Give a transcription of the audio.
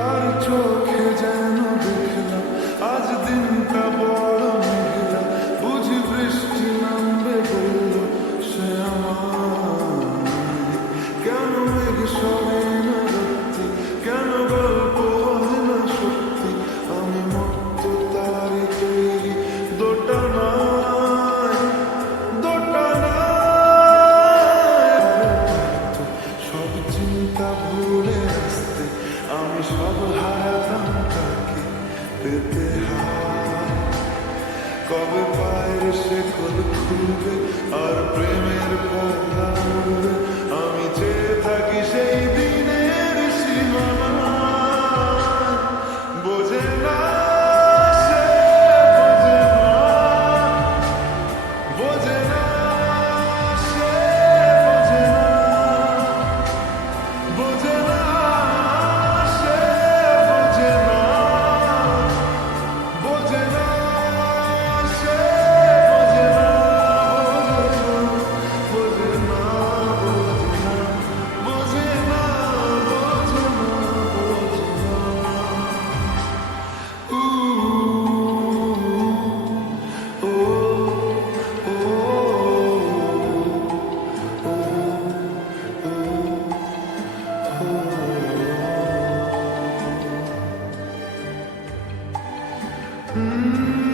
তার চোখে যেন দেখলাম আজ দিন হারাতাম তাকে পেতে হার কবে পায়ের সে খোল খুলবে আর প্রেম Mm-hmm.